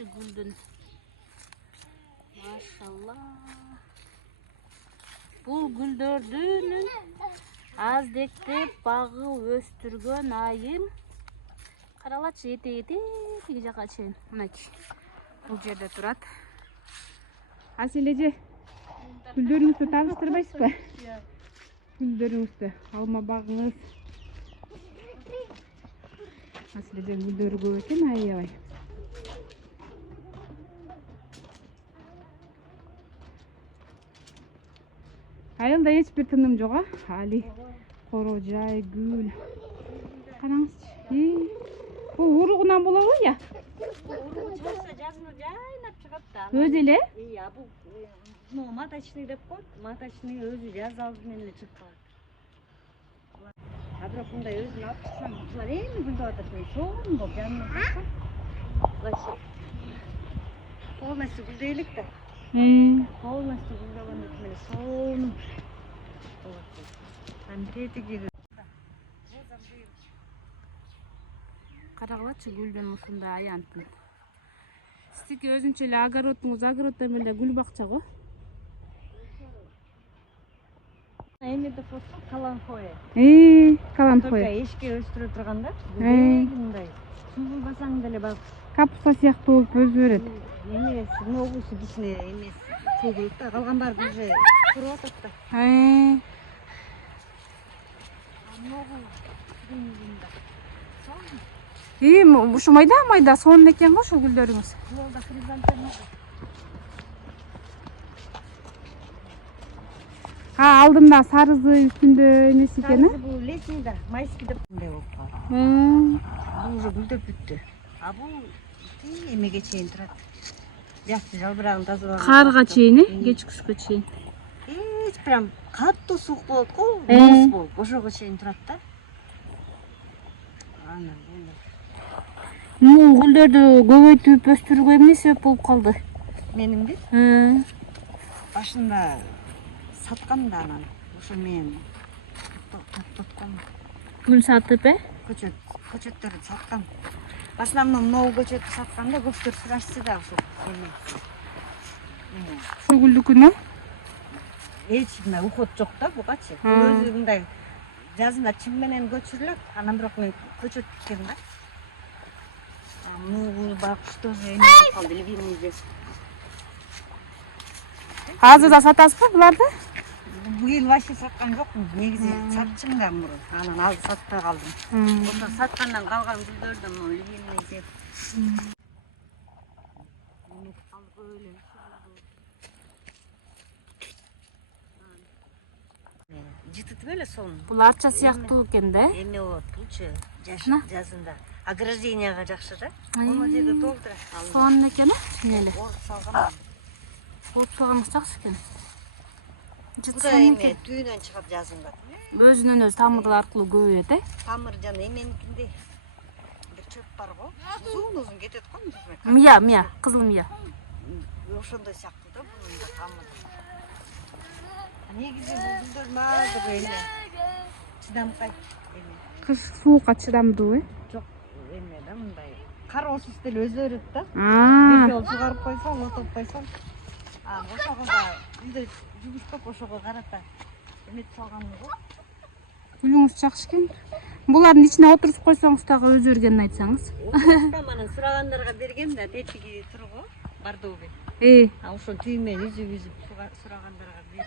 Карачы гүлдүн. Машалла. Бул гүлдөрдүн аздектеп багып өстүргөн айым. Каралачы этеги жака чейин. Мынакей. Бул жерде турат. Асележе, гүлдөрүңүздү табыштырбайсызбы? Гүлдөрүңүздү алма багыңыз. Асележе гүлдөрү көп экен, аябай. Айылда эч бир тыным жок, али коро жай, гүл. Караңызчы. Бул уругунан болобу я? Уругу чыкса жазына жайнап чыгат да. Өзү эле? Бул маточный деп коет. Маточный өзү жаз алды менен эле чыгып калат. Бирок мындай өзүн алып чыксаң, булар эми гүлдөп атат. Соң болуп жанына чыксаң. Булачы. Полностью гүлдөй элек да. Полностью гүлдөгөндөн кийин соң болот. Антетиги Карагылачы гүлдүн ушундай аянтын. Сиздики өзүнчө эле огородуңуз, огороддо эле гүл бакча го. эмеде болсо каланхоя. Каланхоя. Только эшикке өстүрө турганда, мындай суу куйбасаң деле баг. Капуста сыяктуу болуп өсө берет. Эмес, ногусу кичине эмес. Суу куюп да, калган баары уже туруп атат да. Ушу майда сонун экен го ушул гүлдөрүңүз. Жолда хризантема. Алдымда сарызы үстүндө эмес экен, Бул летний да, майский деп мындай болуп калды. Бул уже гүлдөп бүттү. А бул эмеге чейин турат. Жакшы жалбырагын тазалаган. Карга чейин, кечкүскө чейин. Эч прям катуу суук болот го, муз болуп, ошого чейин турат да. Анан Бул гүлдөрдү көбөйтүп өстүрүүгө эмне себеп болуп калды? менимби? Башында саткан да анан ошо менен токтоткон. Гүл сатып, Көчөттөрдү саткан. В основном могу көчөттү сатканда көптөр сурашчу да ошо. Ушул гүлдүкүнө Эч мына уход жок да бугачы. Өзү мындай жазында чим менен көчүрүлөт, анан бирок мен көчөт тиккен да. Мугул бакыш тоже эме болуп калды, любимый. азыр да сатасызбы буларды? Быйыл вообще саткан жокмун. Негизи сатчым да мурун. Анан алды сатпай калдым. Ошо саткандан калган гүлдөрдү любимый деп. Жытытып эле сонун. Бул арча сыяктуу экен да. Эме болот булчу жазында. Огражденияга жакшы да. Ону жерде толтурат. Сонун экен, чын эле. Орут салган. Болуп турганыңыз жакшы экен. Бу да эме түйүнөн чыгат жазында. Өзүнөн өзү тамырлар аркылуу көбөйөт, Тамыр жана эменикинде бир чөп бар го. Uzun кетет го. Мия, кызыл мия. Ошондой сыяктуу да бунун да тамыры. Негизи бул гүлдөр баардыгы эме чыдамкай эме. Кыш суукка чыдамдуу, Жок, эме да мындай. Кароосуз деле өзө берет да. Бир жолу сугарып койсоң, отуп койсоң. Ошого да үйдө жугуш көп, ошого карата эметип салган го. Гүлүңүз жакшы экен. Булардын ичине отуруп койсоңуз дагы өзө бергенин айтсаңыз. Манан сурагандарга берген да, тетиги турго, бардообе. Ошо түймөн үзүп сурагандарга берип.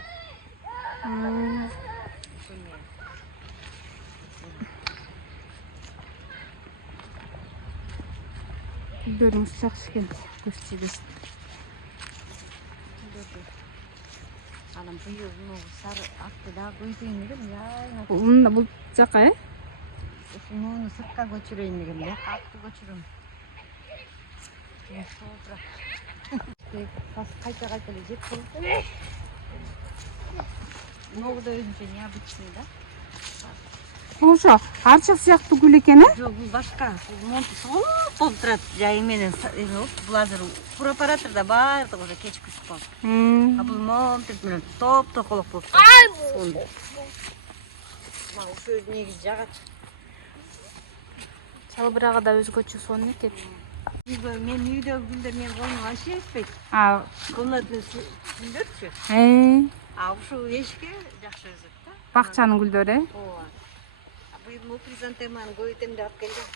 Гүлдөрүңүз жакшы экен. Көз тигиз. Анан быйыл сары акты дагы көйсөйүн дегем, жайнап. Бул жака, Ушуну сыртка көчүрөйүн дегем, акты көчүрөм. Кайта эле жеп болот. Могу да өзүнчө необычный да. Ошо арча сыяктуу гүл экен, Жок, бул башка. Бул монту соолуп болуп турат, жай менен эме болуп. Бул азыр туроператорда баардыгы уже кечки болуп. Бул монтип менен топ-токолок болуп турат. Ошо негизи жагат. Жалбырагы да өзгөчө сонун экен. Men үйдөгү гүлдөр менин колума вообще жетпейт. Комнатный гүлдөрчү. А ушул эшикке жакшы өсөт да. Бакчанын гүлдөрү. Ооба. Быйыл хризантеманы көбөйтөм деп алып келген.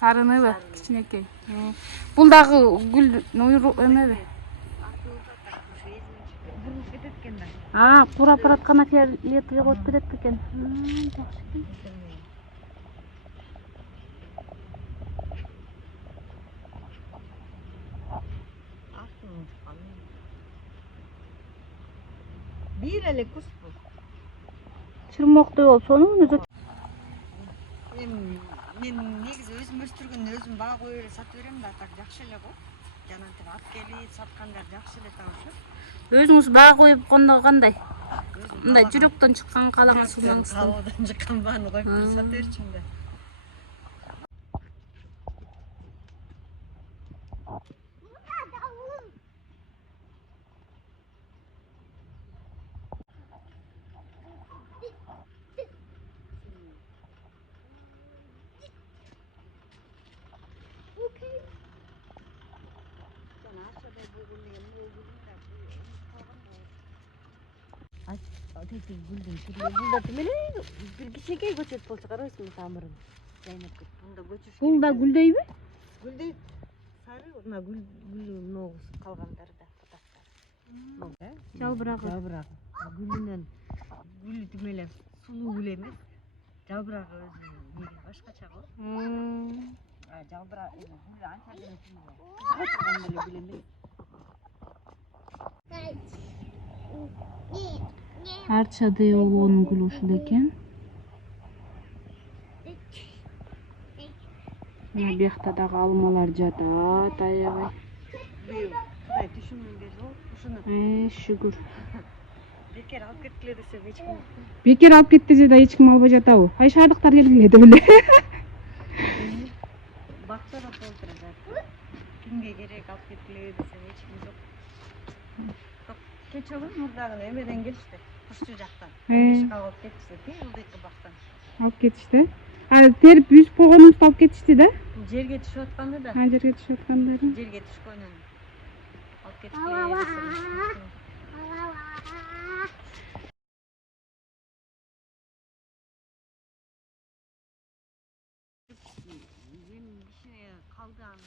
Сарыныбы, кичинекей. Бул дагы гүл эмеби? Бурулуп кетет экен да. Курап бараткан фиолетовый коюп кетет экен. Бир эле куш бу. Чырмоктой болсону өзү. Мен негизи өзүм өстүргөн өзүм баа коюп эле сатып берем да, так жакшы эле го. Жанагынтип алып келип саткандар жакшы эле табышат. Өзүңүз баа коюп кондо кандай? Мындай жүрөктөн чыккан каалаңыз сунаңыз. Калоодан чыккан бааны коюп туруп сатып берчүмүн да. Гүлдүн түрү бул да эле бир кичинекей көчөт болчу карабайсыңбы тамырын жайнап кетип. Мында көчүш. Бул да гүлдөйбү? Гүлдөйт. Сары мына гүлүнүн калгандары да бутактары. Жалбырагы. Жалбырагы. Гүлүнөн гүлү тим эле сулуу гүл эмес. Жалбырагы өзү башкача го. Жалбырак гүлү анча деле сулуу. Ачкан эле гүл эмес. Арчадый улуунун гүлү ушул экен. Мына бияқта дагы алмалар жатат, аябай. Быйыл Кудай түшүмүн берди го, ушуну. Шүгүр. Бекер алып кеткиле десем эч ким. Бекер алып кетти же да эч ким албай жатабы? Шаардыктар келгиле деп эле. Бакчада толтурат. Кимге керек алып кеткиле десем эч ким жок. Кечөгүн мурдагы эмеден келишти. Кушчу жактан. Эшик алып кетишти. Ылдыйкы бактан. Алып кетишти. Терип үзүп койгонубузду алып кетишти да? Жерге түшүп атканды да. Жерге түшүп аткандары. Жерге түшкөнүн алып кеткиле десем. Кишине калган